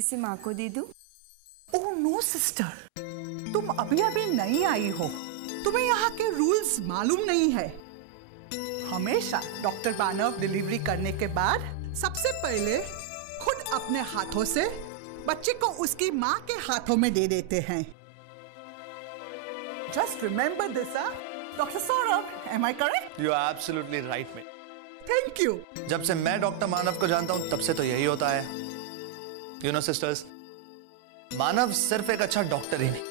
इसे माँ को दे दूं? ओह नो सिस्टर, तुम अभी अभी नई आई हो, तुम्हें यहाँ के रूल्स मालूम नहीं है। हमेशा डॉक्टर मानव डिलीवरी करने के बाद सबसे पहले खुद अपने हाथों से बच्चे को उसकी माँ के हाथों में दे देते हैं। Just remember this, doctor Saurabh, am I correct? You are absolutely right, mate. Thank you. जब से मैं डॉक्टर मानव को जानता हूं तब से तो यही होता है। You know sisters, मानव सिर्फ एक अच्छा डॉक्टर ही नहीं,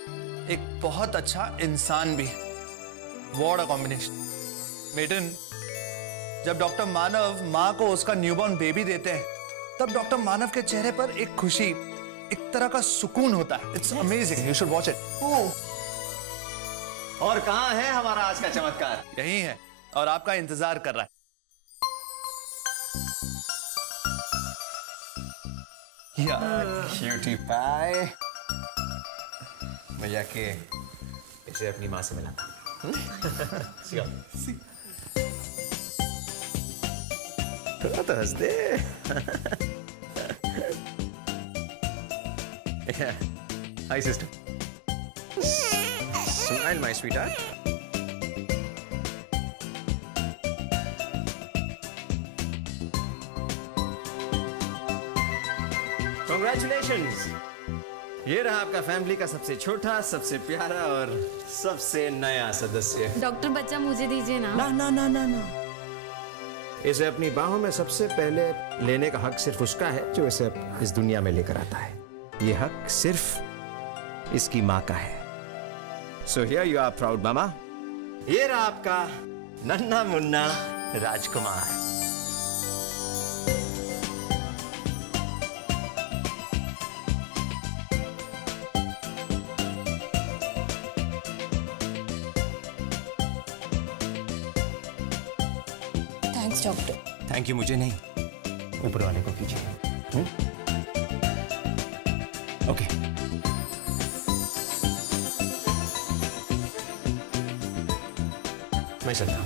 एक बहुत अच्छा इंसान भी है। What a combination. मेटन, जब डॉक्टर मानव माँ को उसका न्यूबॉर्न बेबी देते हैं तब डॉक्टर मानव के चेहरे पर एक खुशी, एक तरह का सुकून होता है। It's amazing. You should watch it. Oh. और कहाँ है हमारा आज का चमत्कार? यही है और आपका इंतजार कर रहा है। क्यूटी पाई, मैं जाके इसे अपनी माँ से मिलाता हूँ। थोड़ा तो हंस दे। Hi sister, smile my sweetheart. Congratulations! ये रहा आपका फैमिली का सबसे छोटा, सबसे प्यारा और सबसे नया सदस्य। डॉक्टर बच्चा मुझे दीजिए ना। ना ना ना ना ना, इसे अपनी बाहों में सबसे पहले लेने का हक सिर्फ उसका है जो इसे इस दुनिया में लेकर आता है। ये हक सिर्फ इसकी माँ का है। So here you are, proud mama. ये रहा आपका नन्हा मुन्ना राजकुमार। Thanks doctor. थैंक यू मुझे नहीं, ऊपर वाले को कीजिए। ओके। मैं चलता हूं।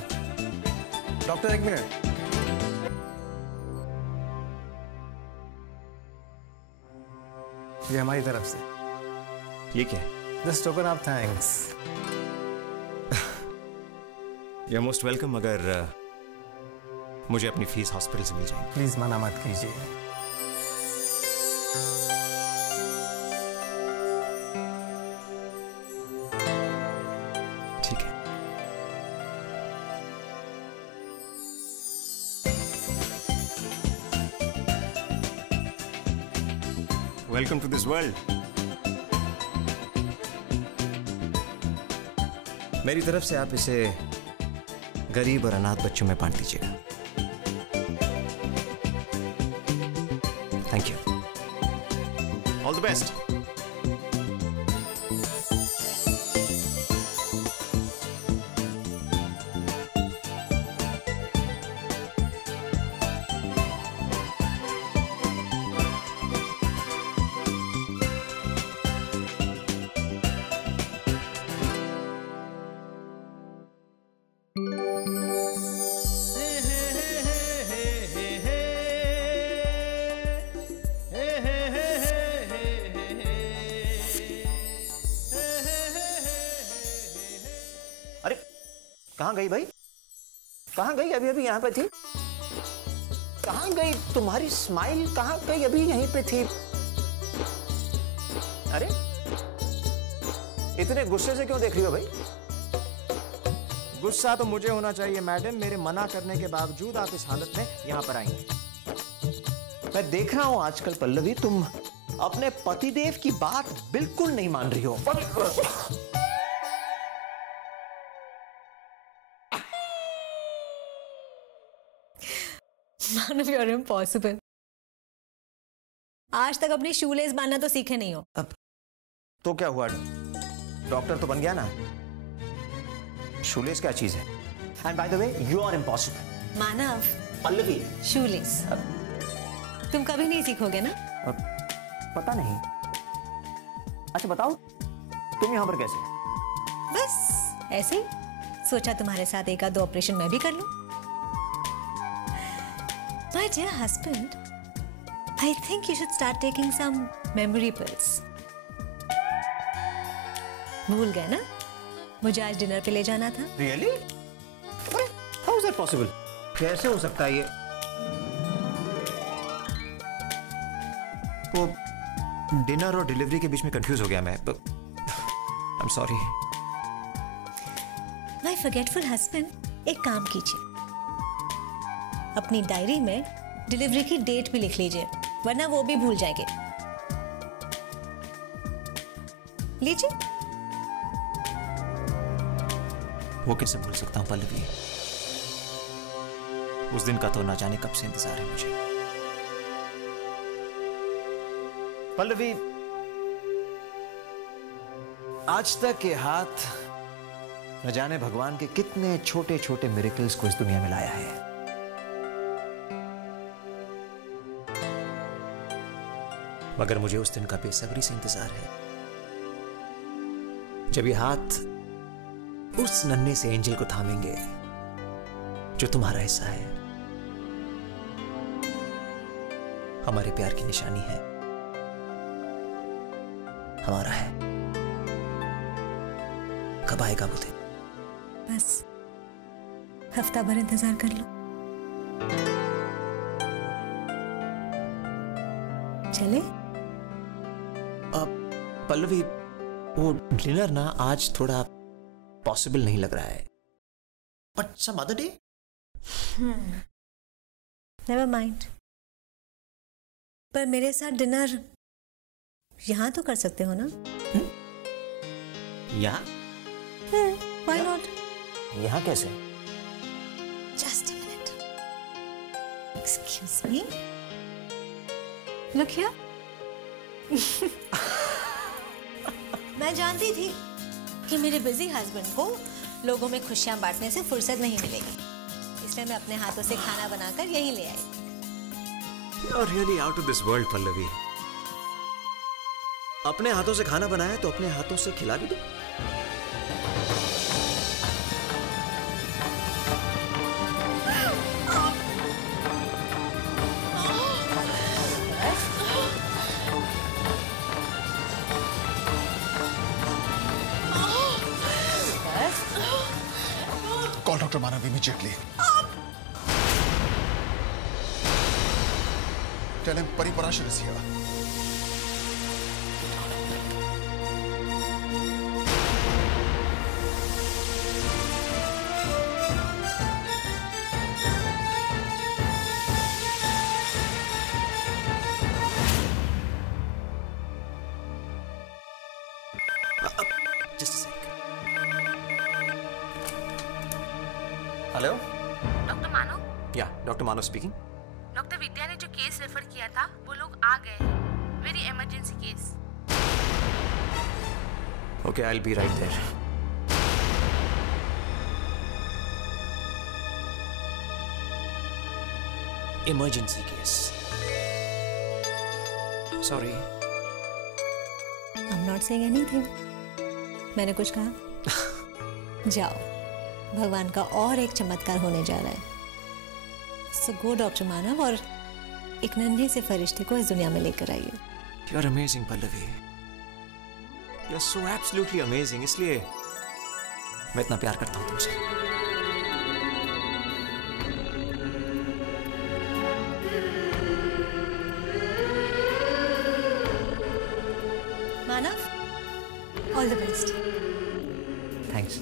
डॉक्टर एक मिनट। ये हमारी तरफ से। ये क्या है? Just token of thanks. You're most welcome। मगर मुझे अपनी फीस हॉस्पिटल से मिल जाएगी। प्लीज मना मत कीजिए। ठीक है। Welcome to this world. मेरी तरफ से आप इसे गरीब और अनाथ बच्चों में बांट दीजिएगा। Thank you. All the best. कहाँ गई भाई? कहाँ गई? अभी अभी यहाँ पे थी। कहाँ गई? तुम्हारी स्माइल कहाँ गई? अभी यहीं पे थी। अरे इतने गुस्से से क्यों देख रही हो भाई? गुस्सा तो मुझे होना चाहिए मैडम, मेरे मना करने के बावजूद आप इस हालत में यहाँ पर आई हैं। मैं देख रहा हूं आजकल पल्लवी, तुम अपने पतिदेव की बात बिल्कुल नहीं मान रही हो। मानव, you're impossible। आज तक अपनी शूलेस बांधना तो सीखे नहीं हो। अब तो क्या हुआ? डॉक्टर तो बन गया ना। शूलेस क्या चीज है? And by the way, you are impossible. Manav, Pallavi, shoelace तुम कभी नहीं सीखोगे ना? पता नहीं। अच्छा बताओ, तुम यहां पर कैसे? बस ऐसे ही सोचा तुम्हारे साथ एक आध ऑपरेशन मैं भी कर लूं। My dear husband, I think you should start taking some memory pills. भूल गए ना, मुझे आज डिनर पे ले जाना था। Really? How is that possible? कैसे हो सकता है ये? वो डिनर और डिलीवरी के बीच में कंफ्यूज हो गया मैं। I am sorry. My forgetful husband, एक काम कीजिए, अपनी डायरी में डिलीवरी की डेट भी लिख लीजिए, वरना वो भी भूल जाएंगे। लीजिए। वो कैसे भूल सकता हूं पल्लवी? उस दिन का तो ना जाने कब से इंतजार है मुझे। पल्लवी, आज तक ये हाथ न जाने भगवान के कितने छोटे छोटे मिरेकल्स को इस दुनिया में लाया है। मगर मुझे उस दिन का बेसब्री से इंतजार है जब ये हाथ उस नन्हे से एंजल को थामेंगे जो तुम्हारा हिस्सा है, हमारे प्यार की निशानी है, हमारा है। कब आएगा वो दिन? बस हफ्ता भर इंतजार कर लो। चले? पल्लवी, वो डिनर ना आज थोड़ा पॉसिबल नहीं लग रहा है। But some other day? Never mind. पर मेरे साथ डिनर यहां तो कर सकते हो ना? यहाँ? Why not? यहाँ कैसे? Just a minute. Excuse me. Look here. मैं जानती थी कि मेरे बिजी हस्बैंड को लोगों में खुशियां बांटने से फुर्सत नहीं मिलेगी, इसलिए मैं अपने हाथों से खाना बनाकर यहीं ले आई। You're really out of this world, Pallavi. अपने हाथों से खाना बनाया तो अपने हाथों से खिला भी दो। Call Dr. Manav immediately. Tell him Pari Parashar is here. Just a sec. Hello? Doctor Manav? Yeah, doctor Manav speaking. Doctor Vidya ने जो केस रेफर किया था वो लोग आ गए हैं। Very emergency case. Okay, I will be right there. Emergency case. Sorry. I'm not saying anything. मैंने कुछ कहा? जाओ, भगवान का और एक चमत्कार होने जा रहा है। सो गो डॉक्टर मानव और एक नन्हे से फरिश्ते को इस दुनिया में लेकर आइए। You are amazing, Pallavi. You are so absolutely amazing। इसलिए मैं इतना प्यार करता हूँ तुमसे। मानव, ऑल द बेस्ट। थैंक्स।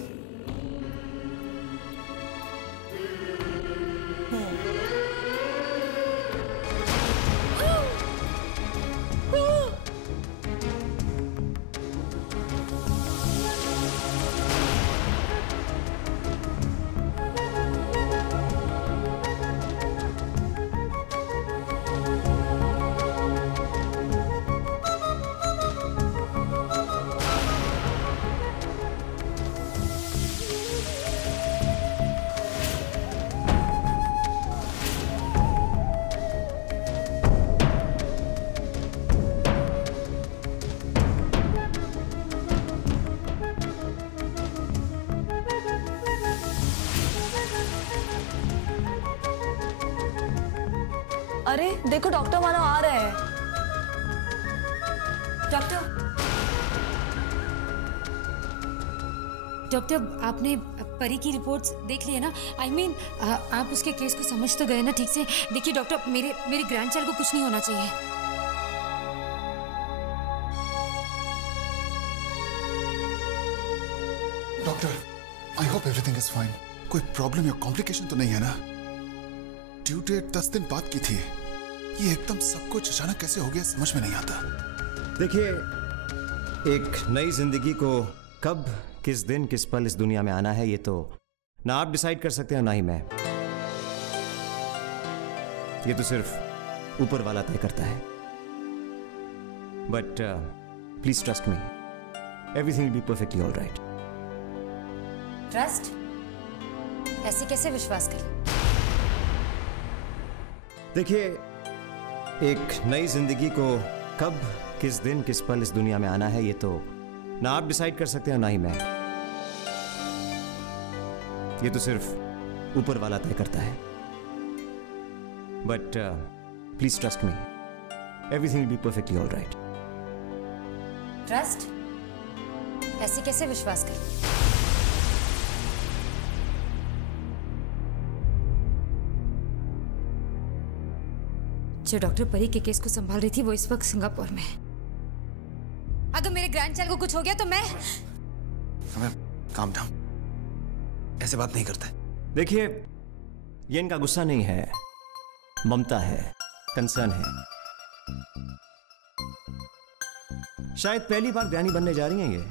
अरे देखो डॉक्टर मानव आ रहे हैं। डॉक्टर आपने परी की रिपोर्ट्स देख ली है ना? I mean, आप उसके केस को समझ तो गए ना ठीक से? देखिए डॉक्टर, मेरे ग्रैंडचाइल्ड को कुछ नहीं होना चाहिए। Doctor, I hope everything is fine. कोई प्रॉब्लम या कॉम्प्लिकेशन तो नहीं है ना? ड्यू डेट 10 दिन बाद की थी। ये एकदम सब कुछ अचानक कैसे हो गया समझ में नहीं आता। देखिए, एक नई जिंदगी को कब, किस दिन, किस पल इस दुनिया में आना है, ये तो ना आप डिसाइड कर सकते हैं ना ही मैं। ये तो सिर्फ ऊपर वाला तय करता है। But please trust me, everything will be perfectly all right. Trust? ऐसे कैसे विश्वास करें? देखिए, एक नई जिंदगी को कब, किस दिन, किस पल इस दुनिया में आना है, ये तो ना आप डिसाइड कर सकते हैं ना ही मैं। ये तो सिर्फ ऊपर वाला तय करता है। But please trust me, everything will be perfectly all right. Trust? ऐसे कैसे विश्वास करें? जो डॉक्टर परी के केस को संभाल रही थी वो इस वक्त सिंगापुर में है। अगर मेरे ग्रैंडचाइल्ड को कुछ हो गया तो मैं... काम डाउन, ऐसे बात नहीं करता। देखिए, ये इनका गुस्सा नहीं है, ममता है, कंसर्न है। शायद पहली बार ज्ञानी बनने जा रही हैं ये।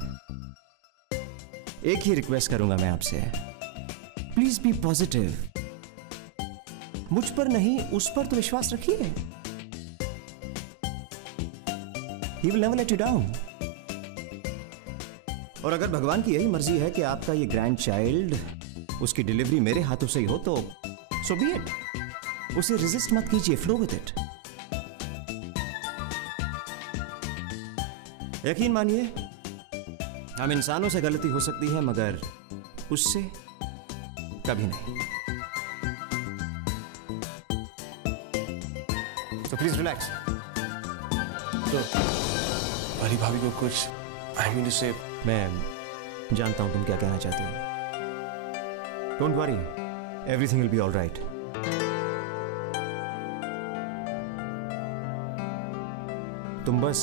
एक ही रिक्वेस्ट करूंगा मैं आपसे, प्लीज बी पॉजिटिव। मुझ पर नहीं, उस पर तो विश्वास रखिए। He will never let you down। और अगर भगवान की यही मर्जी है कि आपका ये ग्रैंड चाइल्ड, उसकी डिलीवरी मेरे हाथों से ही हो, तो सो बी इट। उसे रेजिस्ट मत कीजिए, फ्लो विद इट। यकीन मानिए, हम इंसानों से गलती हो सकती है मगर उससे कभी नहीं। तो प्लीज रिलैक्स। तो परी भाभी को कुछ, आई मीन टू से, मैं जानता हूं तुम क्या कहना चाहते हो। Don't worry, everything will be all right. तुम बस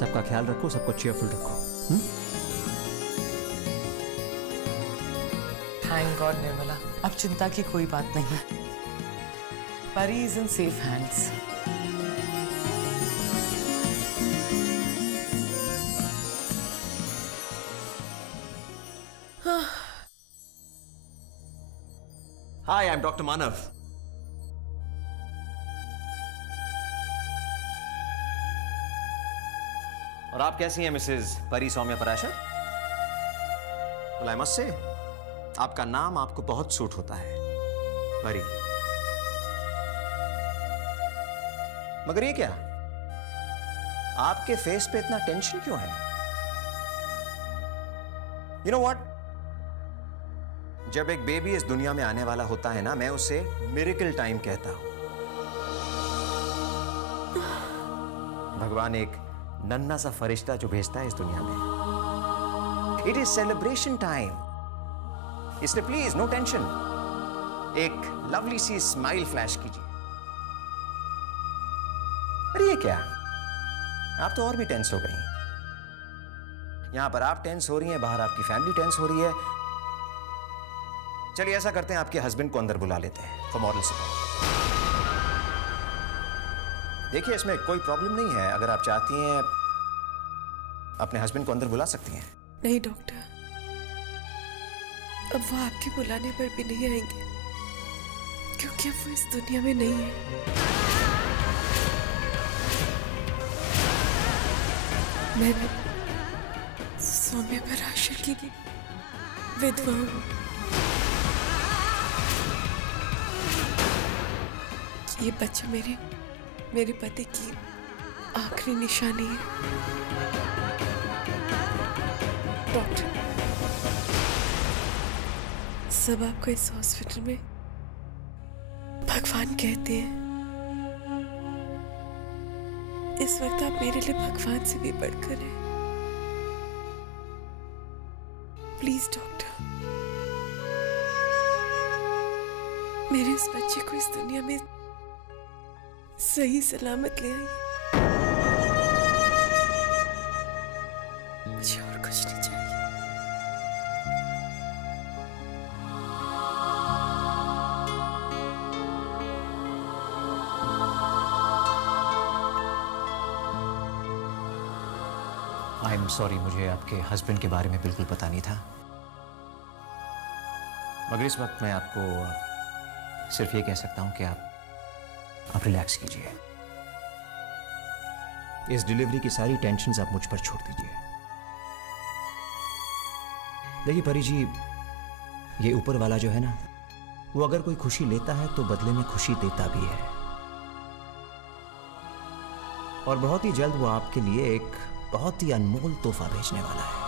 सबका ख्याल रखो, सबको चेयरफुल रखो। थैंक गॉड निर्मला, अब चिंता की कोई बात नहीं। परी is in safe hands. Hi, I'm Dr. Manav. और आप कैसी हैं मिसेज परी Saumya Parashar? Well, I must say, आपका नाम आपको बहुत सूट होता है, परी। मगर ये क्या, आपके फेस पे इतना टेंशन क्यों है? You know what? जब एक बेबी इस दुनिया में आने वाला होता है ना, मैं उसे मिरेकल टाइम कहता हूं। भगवान एक नन्हा सा फरिश्ता जो भेजता है इस दुनिया में। इट इज सेलिब्रेशन टाइम, इसलिए प्लीज नो टेंशन, एक लवली सी स्माइल फ्लैश कीजिए। अरे ये क्या, आप तो और भी टेंस हो गई। यहां पर आप टेंस हो रही हैं, बाहर आपकी फैमिली टेंस हो रही है। चलिए ऐसा करते हैं, आपके हस्बैंड को अंदर बुला लेते हैं फॉर मॉरल सपोर्ट। देखिए, इसमें कोई प्रॉब्लम नहीं है, अगर आप चाहती हैं अपने हस्बैंड को अंदर बुला सकती हैं। नहीं डॉक्टर, अब वो आपके बुलाने पर भी नहीं आएंगे, क्योंकि अब वो इस दुनिया में नहीं है। मैं सौम्या पराशर की विधवा हूँ। ये बच्चा मेरे पति की आखिरी निशानी है। डॉक्टर, सब आपको इस हॉस्पिटल में भगवान कहते हैं। इस वक्त आप मेरे लिए भगवान से भी बढ़कर हैं। प्लीज डॉक्टर, मेरे इस बच्चे को इस दुनिया में सही सलामत ले आइए। मुझे और कुछ नहीं चाहिए। आई एम सॉरी, मुझे आपके हस्बैंड के बारे में बिल्कुल पता नहीं था। मगर इस वक्त मैं आपको सिर्फ ये कह सकता हूं कि आप रिलैक्स कीजिए। इस डिलीवरी की सारी टेंशन्स आप मुझ पर छोड़ दीजिए। देखिए परी जी, ये ऊपर वाला जो है ना, वो अगर कोई खुशी लेता है तो बदले में खुशी देता भी है। और बहुत ही जल्द वो आपके लिए एक बहुत ही अनमोल तोहफा भेजने वाला है।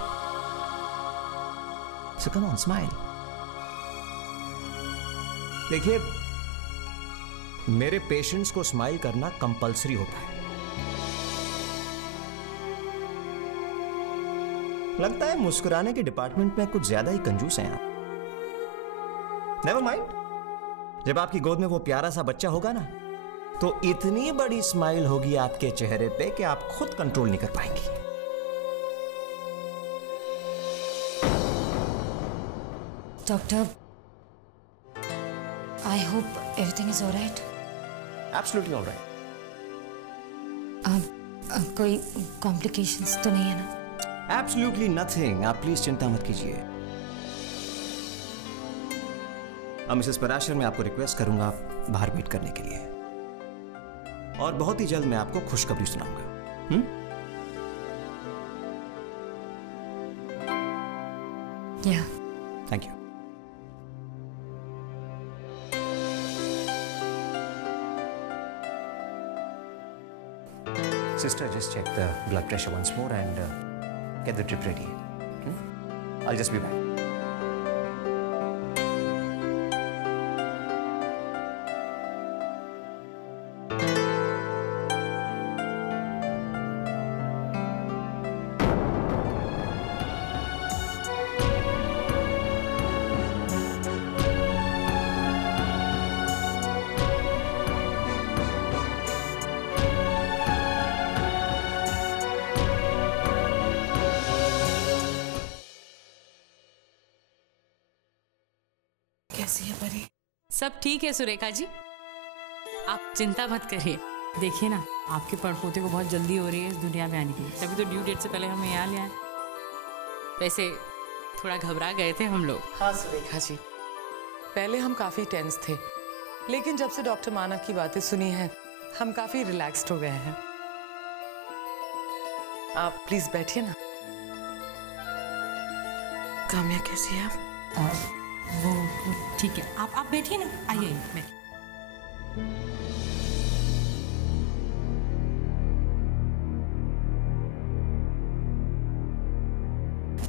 So come on, smile. देखिए, मेरे पेशेंट्स को स्माइल करना कंपल्सरी होता है। लगता है मुस्कुराने के डिपार्टमेंट में कुछ ज्यादा ही कंजूस हैं आप। नेवर माइंड, जब आपकी गोद में वो प्यारा सा बच्चा होगा ना, तो इतनी बड़ी स्माइल होगी आपके चेहरे पे कि आप खुद कंट्रोल नहीं कर पाएंगी। Doctor, I hope everything is all right. Absolutely all right. कोई कॉम्प्लिकेशंस तो नहीं है ना? Absolutely nothing. आप प्लीज चिंता मत कीजिए। अब मिसेस पराशर, मैं आपको रिक्वेस्ट करूंगा बाहर मीट करने के लिए, और बहुत ही जल्द मैं आपको खुशखबरी सुनाऊंगा। Yeah. Thank you. Sister, just check the blood pressure once more and get the drip ready. I'll just be back. कैसी है परी? सब ठीक है सुरेखा जी, आप चिंता मत करिए। देखिए ना, आपके पड़पोते को बहुत जल्दी हो रही है इस दुनिया में आने की, तभी तो ड्यू डेट से पहले हमें यहाँ ले आए। वैसे थोड़ा घबरा गए थे हम लोग। हाँ सुरेखा जी, पहले हम काफी टेंस थे, लेकिन जब से डॉक्टर मानव की बातें सुनी हैं, हम काफी रिलैक्स्ड हो गए हैं। आप प्लीज बैठिए ना। काम्या कैसी है आप? वो ठीक है, आप बैठिए ना, आइए बैठिए।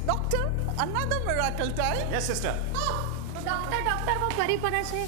Doctor, another miracle time. Yes, sister. Doctor वो परी पराशर